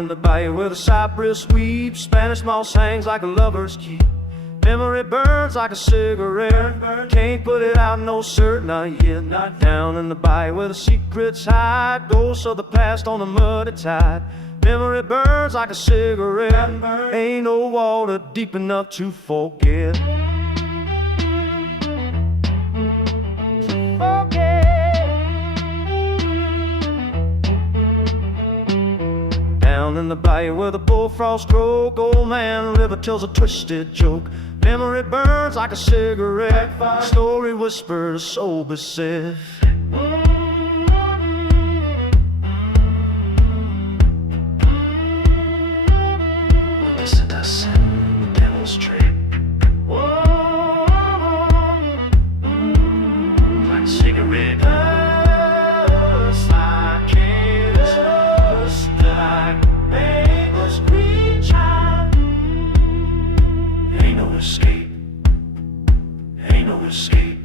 in the bayou where the cypress weeps, Spanish moss hangs like a lover's key. Memory burns like a cigarette, can't put it out, no sir, not yet. Not down in the bayou where the secrets hide, ghosts of the past on the muddy tide. Memory burns like a cigarette, ain't no water deep enough to forget. Down in the bayou where the bullfrogs croak, old man river tells a twisted joke. Memory burns like a cigarette, story whispers, soul beset. Listen to sin, demonstrate. Like a cigarette. Just like candles, just like neighbors screech out. Ain't no escape, ain't no escape.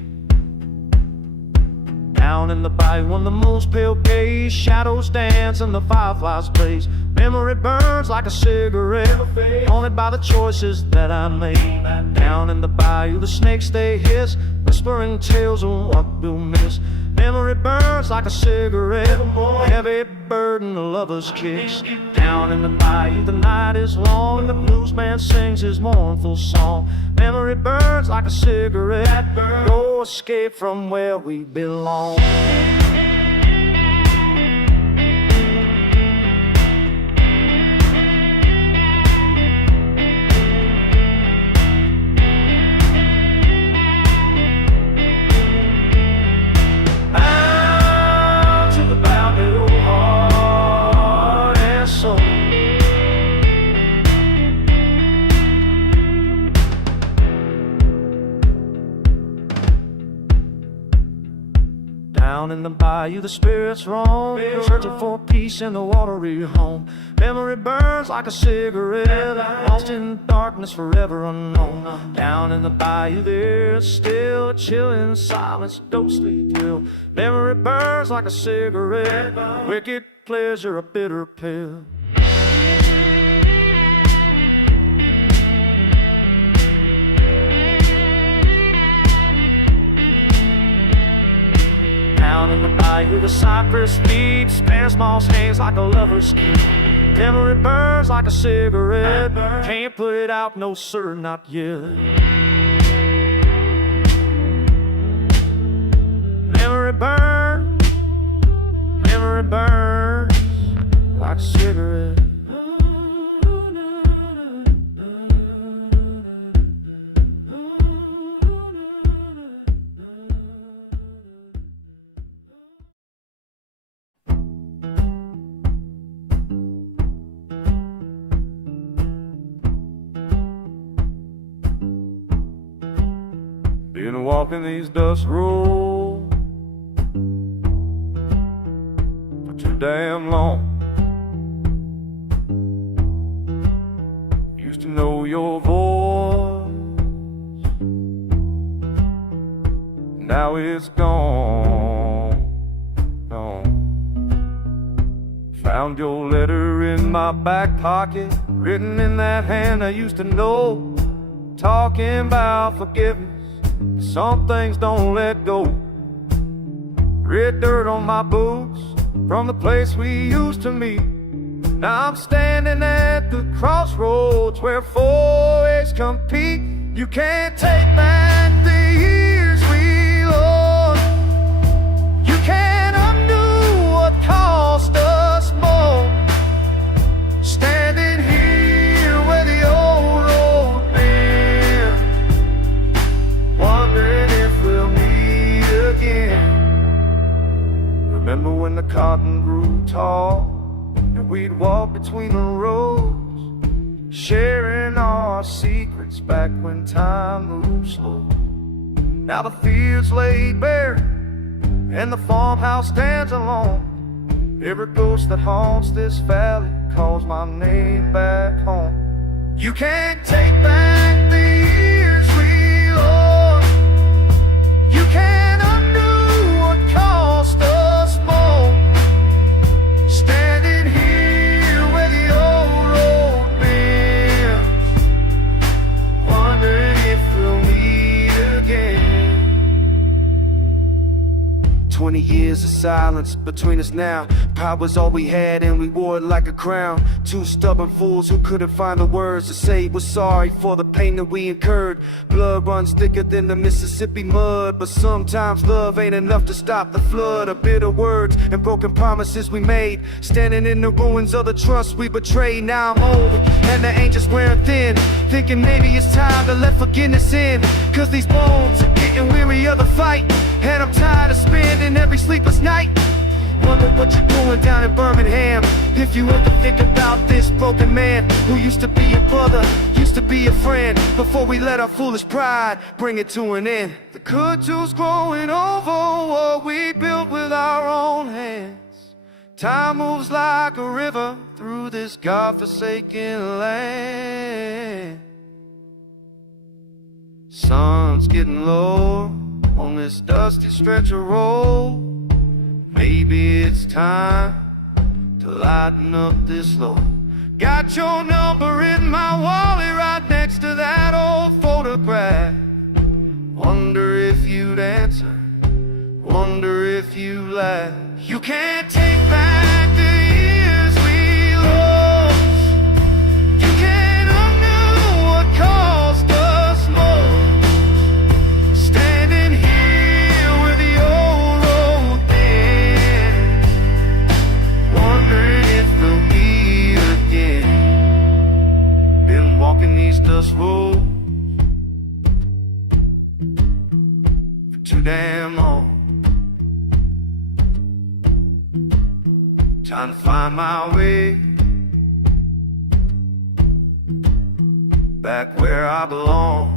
Down in the bayou on the moon's pale gaze, shadows dance and the fireflies blaze. Memory burns like a cigarette, haunted by the choices that I made. Down in the bayou the snakes they hiss, whispering tales of what we'll miss. Memory burns like a cigarette, heavy burden, a lover's kiss. Down in the bayou the night is long, and the bluesman sings his mournful song. Memory burns like a cigarette, no escape from where we belong. Down in the bayou the spirits roam, searching for peace in the watery home. Memory burns like a cigarette, lost in darkness forever unknown. Down in the bayou there's still a chilling silence, ghostly thrill. Memory burns like a cigarette, wicked pleasure, a bitter pill. Down in the bayou the cypress weeps, Spanish moss hangs like a lover's key. Memory burns like a cigarette, can't put it out, no sir, not yet. Memory burns like a cigarette. Been walking these dust roads for too damn long. Used to know your voice, now it's gone. Found your letter in my back pocket, written in that hand I used to know, talking about forgiveness. Some things don't let go. Red dirt on my boots from the place we used to meet. Now I'm standing at the crossroads where four ways compete. You can't take back the years we lost. You can't undo what cost us more. Standing here where the old road been, wondering if we'll meet again. Remember when the cotton grew tall and we'd walk between the rows, sharing our secrets back when time moved slow. Now the fields laid bare and the farmhouse stands alone. Every ghost that haunts this valley calls my name back home. You can't take back the years we lost. You can't undo what cost us more. Standing here where the old 20 years of silence between us now. Power's all we had and we wore it like a crown. Two stubborn fools who couldn't find the words to say we're sorry for the pain that we incurred. Blood runs thicker than the Mississippi mud, but sometimes love ain't enough to stop the flood of bitter words and broken promises we made, standing in the ruins of the trust we betrayed. Now I'm old and the angels wearing thin, thinking maybe it's time to let forgiveness in, cause these bones are getting weary of the fight, and I'm tired of spending every sleepless night wondering what you're doing down in Birmingham. If you ever think about this broken man who used to be your brother, used to be a friend, before we let our foolish pride bring it to an end. The good juice growing over what we built with our own hands. Time moves like a river through this God-forsaken land. Sun's getting low on this dusty stretch of road. Maybe it's time to lighten up this load. Got your number in my wallet right next to that old photograph. Wonder if you'd answer, wonder if you laugh. You can't take back the years we lost. You can't undo what caused us more. Standing here with the old road there, wondering if we'll meet again. Been walking these dust roads for too damn long. Trying to find my way back where I belong.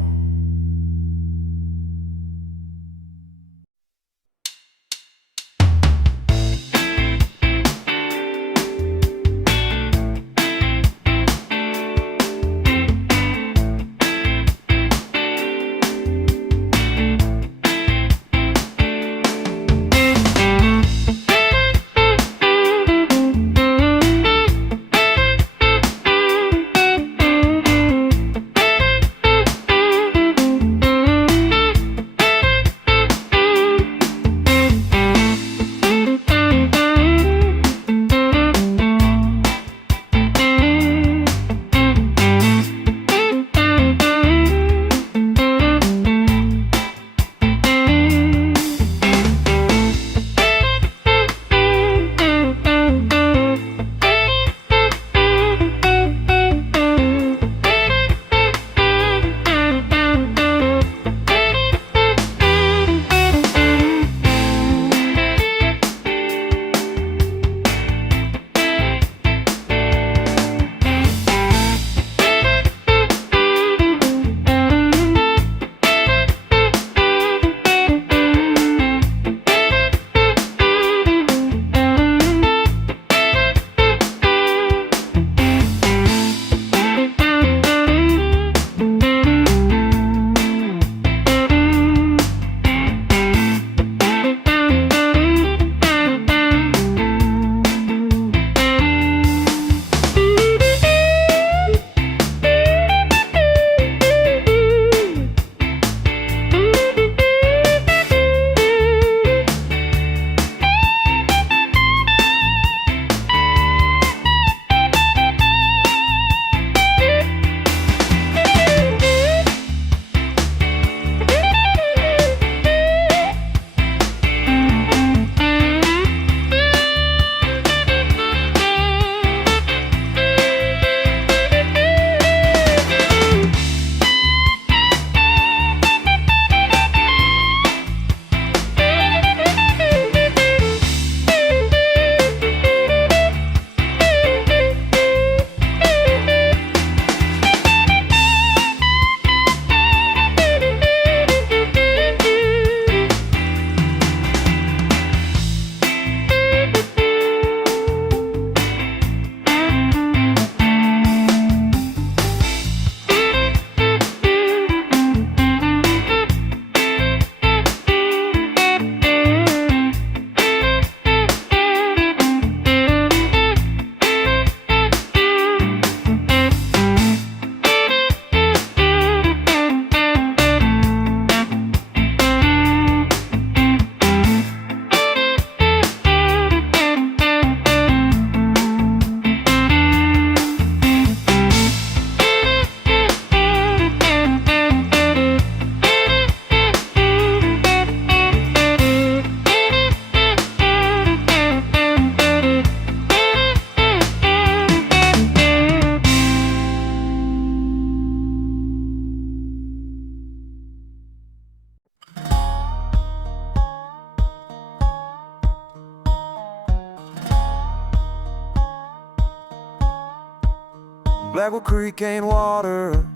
Blackwood Creek ain't water,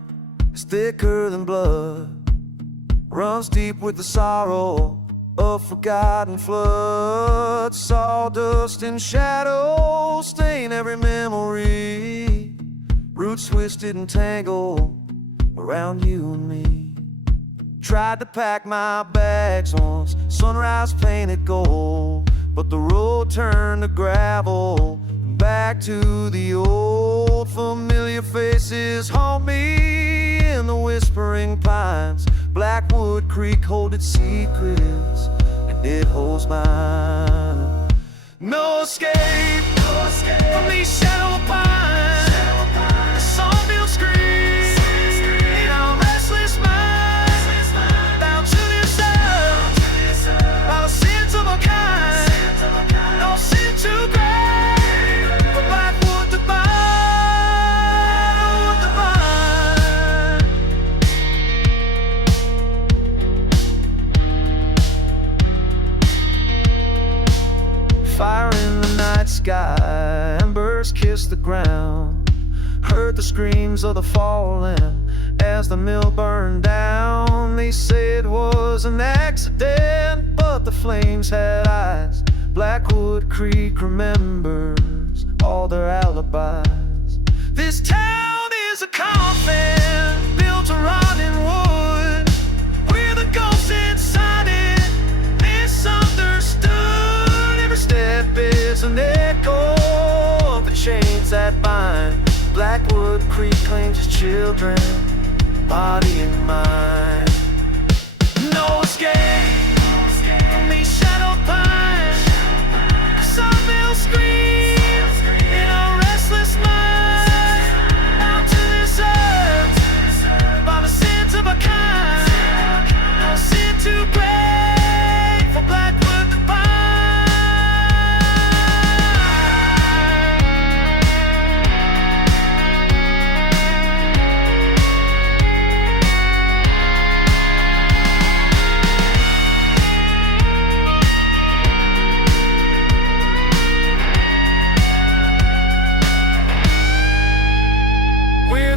it's thicker than blood. Runs deep with the sorrow of forgotten floods. Sawdust and shadows stain every memory. Roots twisted and tangled around you and me. Tried to pack my bags once, sunrise painted gold, but the road turned to gravel. Back to the old familiar faces haunt me in the whispering pines. Blackwood Creek holds its secrets, and it holds mine. No escape, from these shadow pines. The sawmill screams in our restless minds. Bound to this earth by the sins of our kind. No sin too great. Fire in the night sky, embers kiss the ground. Heard the screams of the fallen as the mill burned down. They say it was an accident, but the flames had eyes. Blackwood Creek remembers all their alibis. This town is a coffin built of rotting wood. We're the ghosts inside it, misunderstood. Step is an echo of the chains that bind. Blackwood Creek claims its children, body and mind. No escape from these shadow pines. Sawmill screams in our restless minds. Out to this earth by the sins of a kind. No sin too great for Blackwood to bind.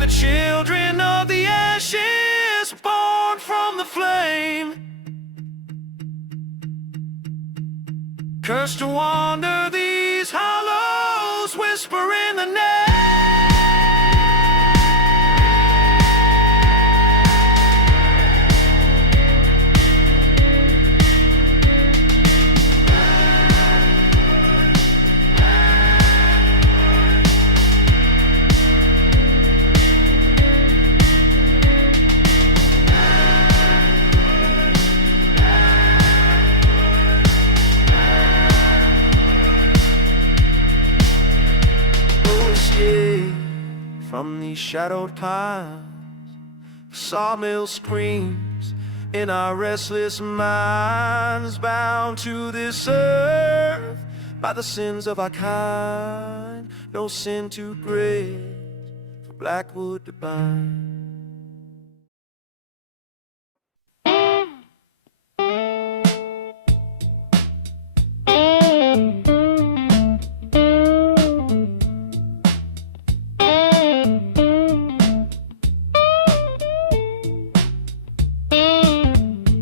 Children of the ashes, born from the flame, cursed to wander these hollows, whispering the name. From these shadowed pines, sawmill screams in our restless minds. Bound to this earth by the sins of our kind. No sin too great for Blackwood to bind.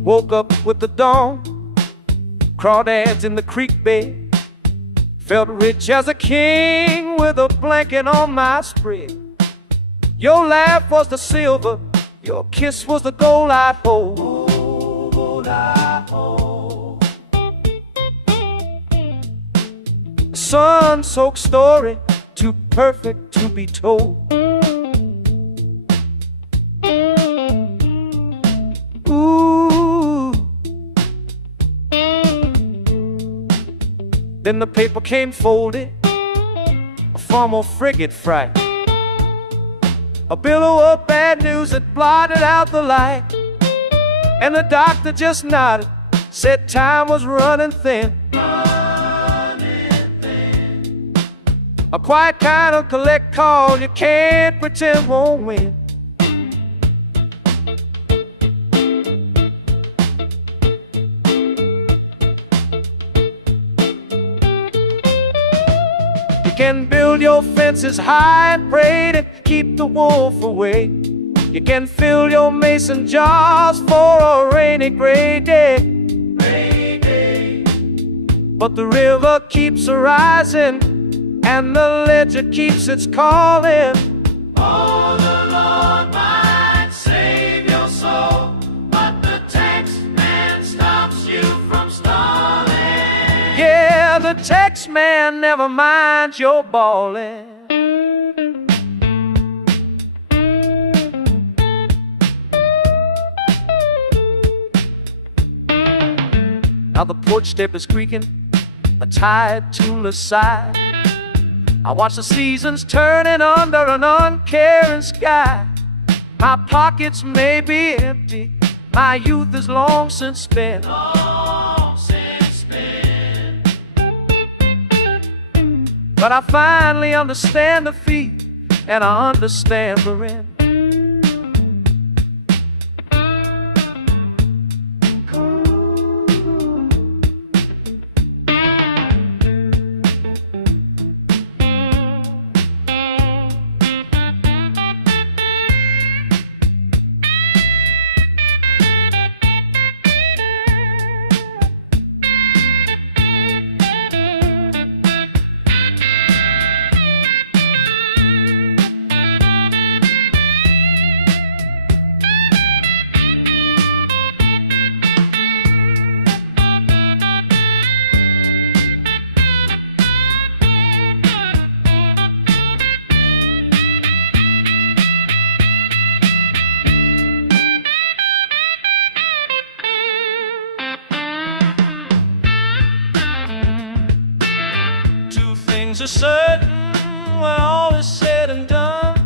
Woke up with the dawn, crawdads in the creek bed. Felt rich as a king with a blanket on my spread. Your laugh was the silver, your kiss was the gold I'd hold. Oh, gold I'd hold. A sun-soaked story, too perfect to be told. Then the paper came folded, a formal frigate fright, a billow of bad news that blotted out the light. And the doctor just nodded, said time was running thin. A quiet kind of collect call you can't pretend won't win. can build your fences high and pray to keep the wolf away. You can fill your mason jars for a rainy gray day. But the river keeps a-rising, and the ledger keeps its calling. Oh, the Lord might save your soul, but the tax man stops you from stalling. Yeah, the tax man never minds your bawling. Now the porch step is creaking, a tired tool aside. I watch the seasons turning under an uncaring sky. My pockets may be empty, my youth is long since spent. Long since spent. But I finally understand the fee, and I understand the rent. Things are certain when all is said and done.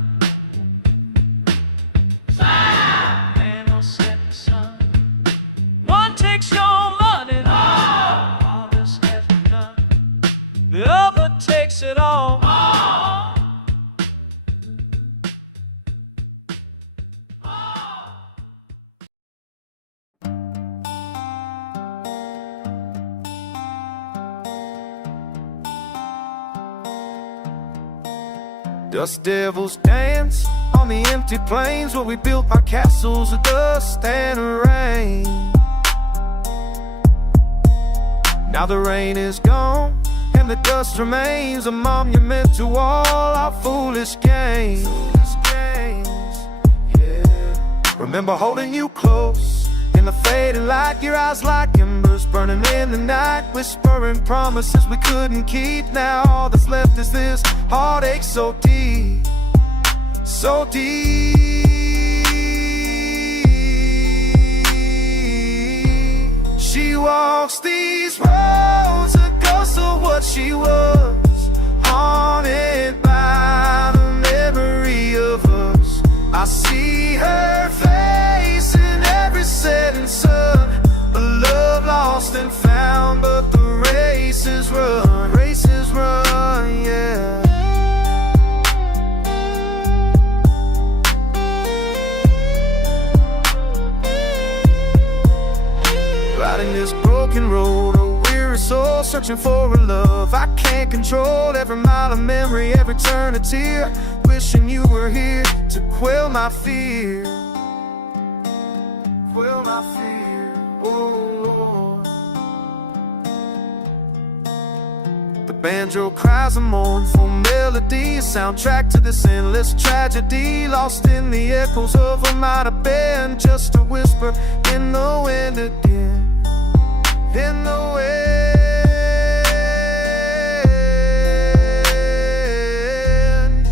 Ain't no setting sun. One takes your money, all this has been done. The other takes it all. Dust devils dance on the empty plains where we built our castles of dust and rain. Now the rain is gone and the dust remains, a monument to all our foolish games. Yeah. Remember holding you close in the fading light, your eyes like embers burning in the night, whispering promises we couldn't keep. Now all that's left is this heartache so deep, so deep. She walks these roads, a ghost of what she was, haunted by the memory of us. I see her face in every setting sun, a love lost and found, but the race is run, yeah. Riding this broken road, a weary soul searching for a love I can't control. Every mile of memory, every turn a tear, wishing you were here to quell my fear. Quell my fear, oh Lord. The banjo cries a mournful melody, a soundtrack to this endless tragedy, lost in the echoes of what might have been, just a whisper in the wind again. In the wind,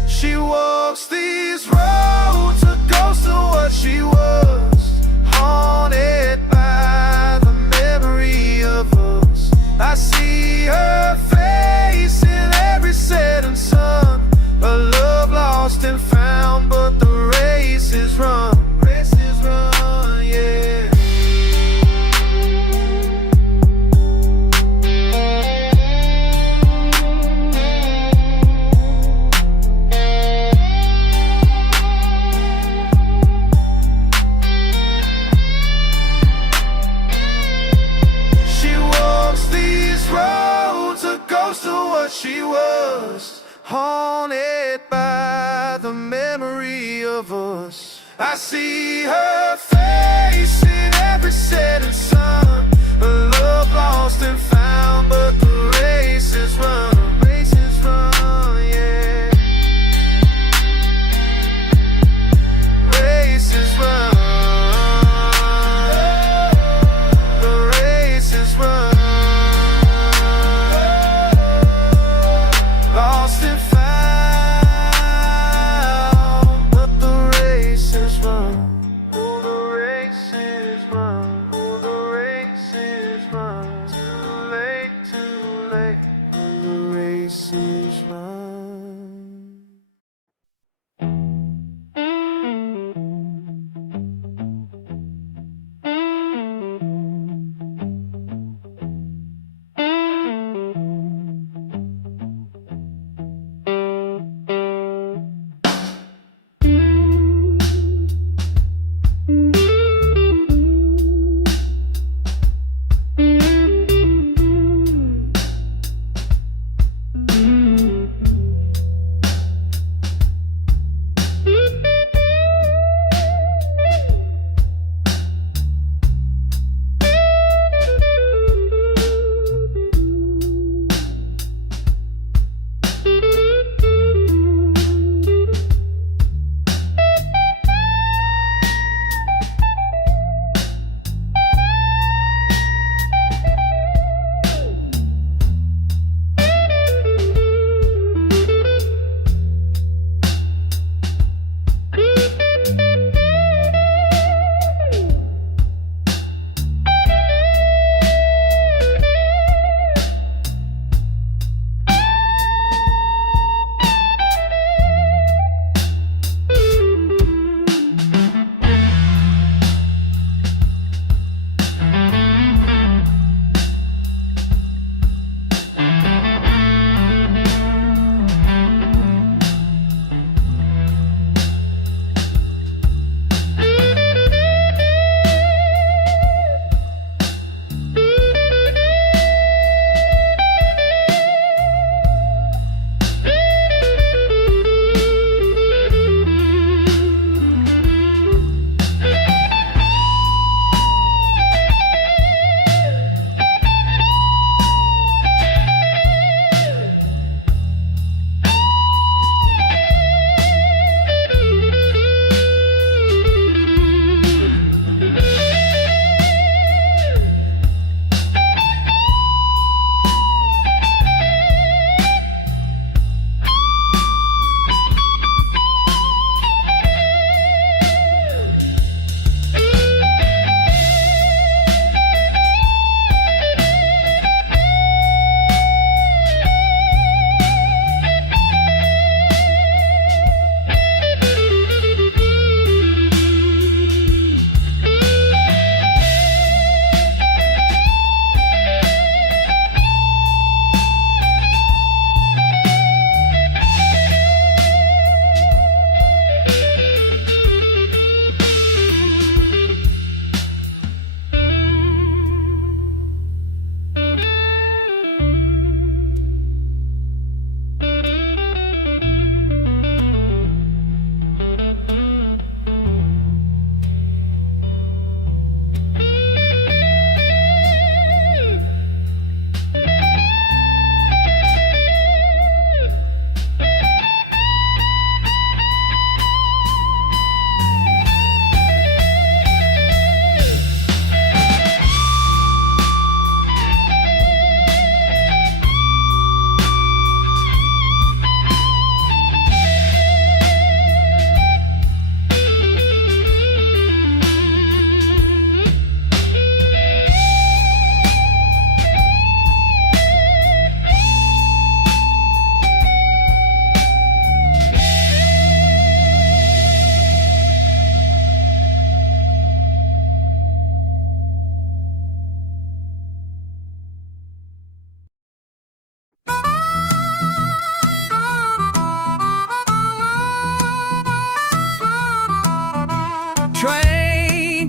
she walks these roads, a ghost of what she was, haunted by the memory of us. I see her face in every setting sun, a love lost and found, but the race is run, yeah. She was, haunted by the memory of us. I see her face in every setting sun, a love lost and found, but the race is run, yeah. Race is run, the race is run. Lost and found, but the race is run. Oh, the race is run. Oh, the race is run. Too late, too late. The race is run.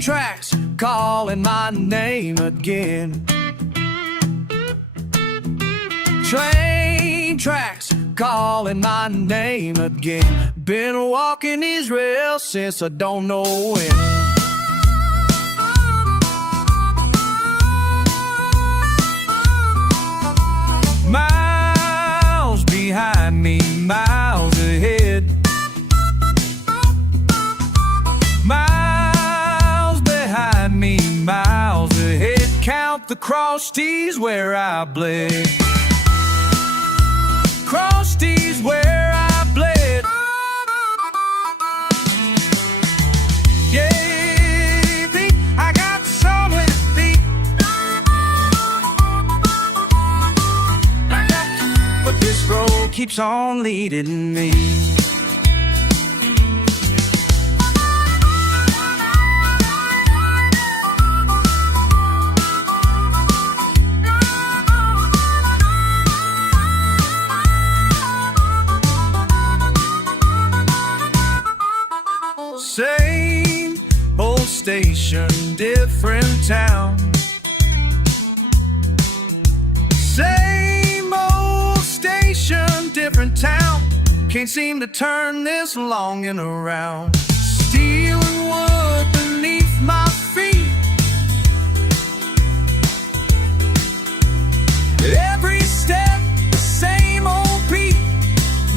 tracks calling my name again. Train tracks calling my name again. Been walking these rails since I don't know when. Miles behind me, miles ahead. Miles behind me, miles ahead. Count the cross T's where I bled. Cross T's where I bled. Yeah, Pete, I got somewhere to be. But this road keeps on leading me. Same old station, different town. Same old station, different town. Can't seem to turn this longing around. Steel and wood beneath my feet. Every step, the same old beat.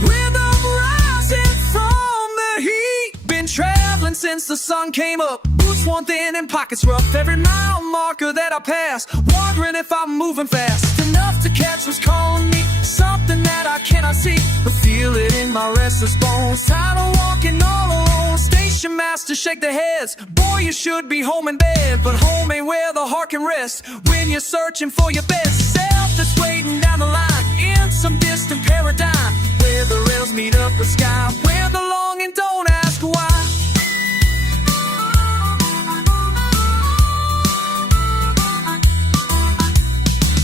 Rhythm rising from the heat. Been traveling since the sun came up. Boots worn thin and pockets rough. Every mile marker that I pass, wondering if I'm moving fast enough to catch what's calling me. Something that I cannot see, but feel it in my restless bones. Tired of walking all alone. Station masters shake their heads. Boy, you should be home in bed, but home ain't where the heart can rest when you're searching for your best self that's waiting down the line in some distant paradigm, where the rails meet up the sky, where the longing don't ask why.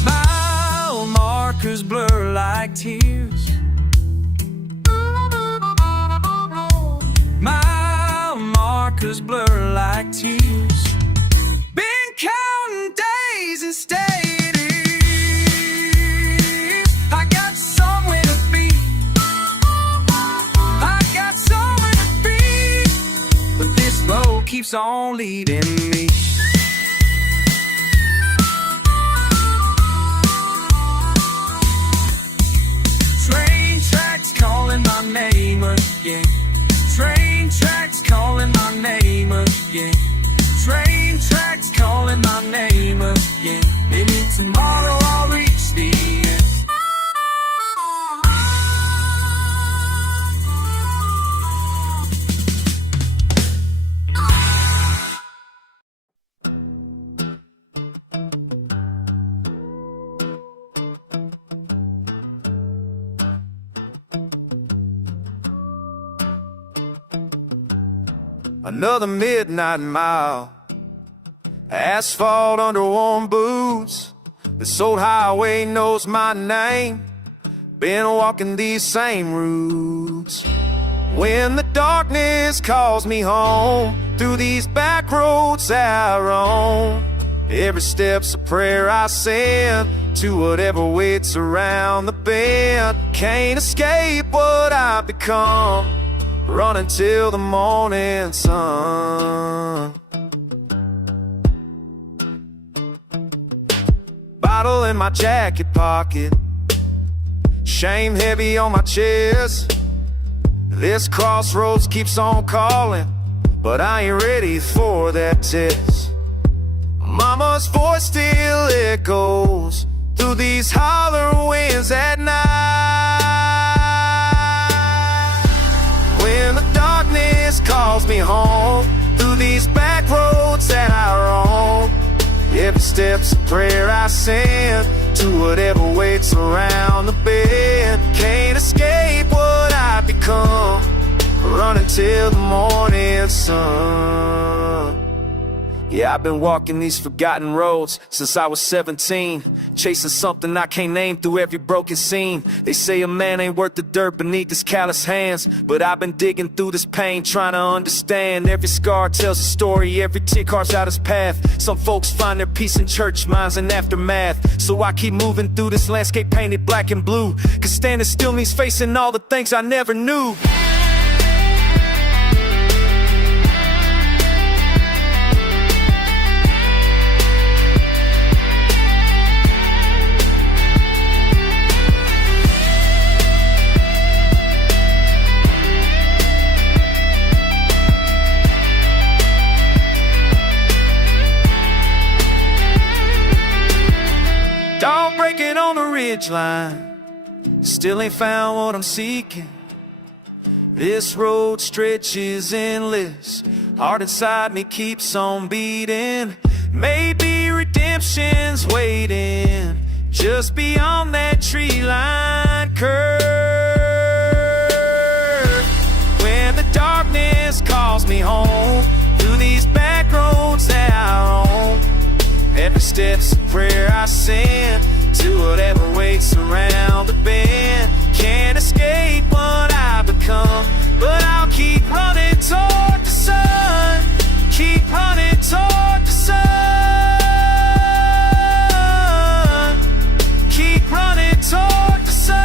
Mile markers blur like tears. Mile markers blur like tears. Been counting days and steady. I got somewhere to be. I got somewhere to be. But this road keeps on leading me. Train tracks calling my name again. Train tracks calling my name again. Train tracks calling my name again. Maybe tomorrow I'll reach the end. Another midnight mile, asphalt under warm boots. This old highway knows my name. Been walking these same routes. When the darkness calls me home, through these back roads I roam. Every step's a prayer I send to whatever waits around the bend. Can't escape what I've become, running till the morning sun. Bottle in my jacket pocket, shame heavy on my chest. This crossroads keeps on calling, but I ain't ready for that test. Mama's voice still echoes through these holler winds at night. When the darkness calls me home, through these back roads that I roam. Every step's a prayer I send to whatever waits around the bend. Can't escape what I've become, running till the morning sun. Yeah, I've been walking these forgotten roads since I was 17, chasing something I can't name through every broken scene. They say a man ain't worth the dirt beneath his callous hands, but I've been digging through this pain, trying to understand. Every scar tells a story, every tear carves out his path. Some folks find their peace in church, mine's in aftermath. So I keep moving through this landscape painted black and blue, cause standing still means facing all the things I never knew. Dawn breaking on the ridgeline, still ain't found what I'm seeking. This road stretches endless, heart inside me keeps on beating. Maybe redemption's waiting just beyond that tree line curve. When the darkness calls me home through these back roads that I roam, every step's a prayer I send to whatever waits around the bend. Can't escape what I become, but I'll keep running toward the sun. Keep running toward the sun. Keep running toward the sun.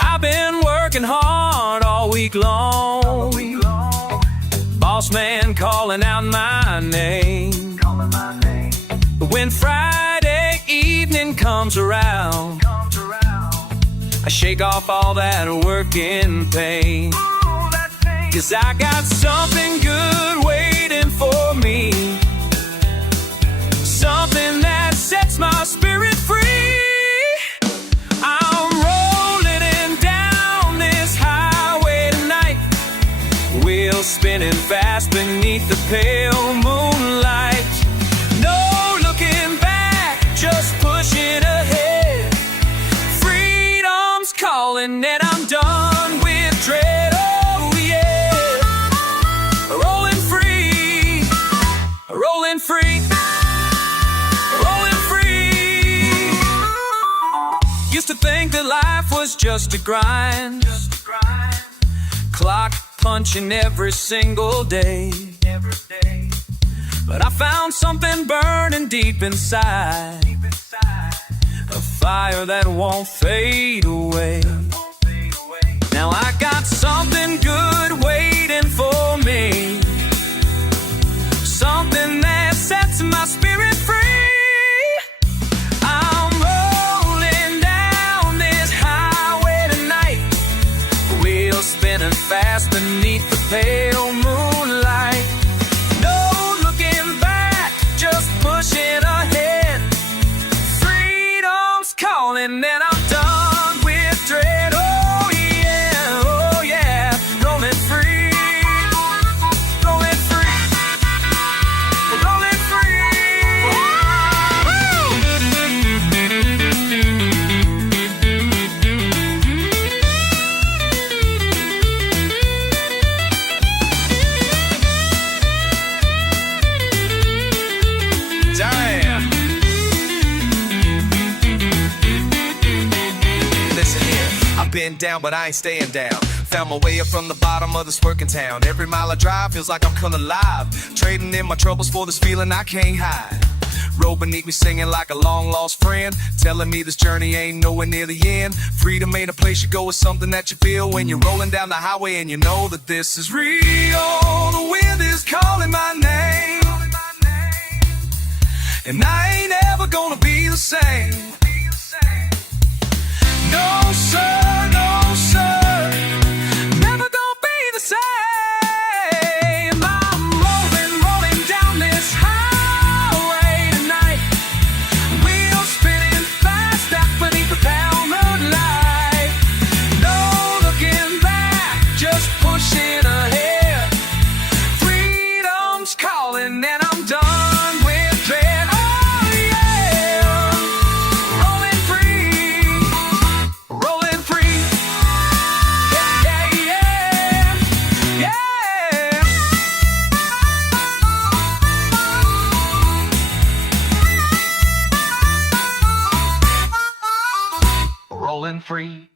I've been working hard all week long, boss man calling out my name. But when Friday evening comes around, I shake off all that working pain, cause I got something good waiting for me, something that sets my spirit free. I'm rolling in down this highway tonight, wheels spinning fast beneath the pale moonlight. No looking back, just pushing ahead. Freedom's calling and I'm done with dread. Oh yeah, rolling free, rolling free, rolling free. Used to think that life was just a grind, clock punching every single day. But I found something burning deep inside, a fire that won't fade away. Now I got something good waiting for me, something that sets my spirit free. I'm rolling down this highway tonight, wheels spinning fast beneath the pale moonlight. No looking back, just pushing ahead. Freedom's calling and I'm done with dread. Oh yeah, rolling free, rolling free, rolling Damn. Listen here, I've been down, but I ain't staying down. Found my way up from the bottom of this working town. Every mile I drive feels like I'm coming alive, trading in my troubles for this feeling I can't hide. Roll beneath me singing like a long lost friend, telling me this journey ain't nowhere near the end. Freedom ain't a place you go, it's something that you feel when you're rolling down the highway and you know that this is real. The wind is calling my name, and I ain't ever gonna be the same. No sir, no sir, never gonna be the same. I'm rolling down this highway tonight, wheels spinning fast out beneath the pale moonlight. falling free.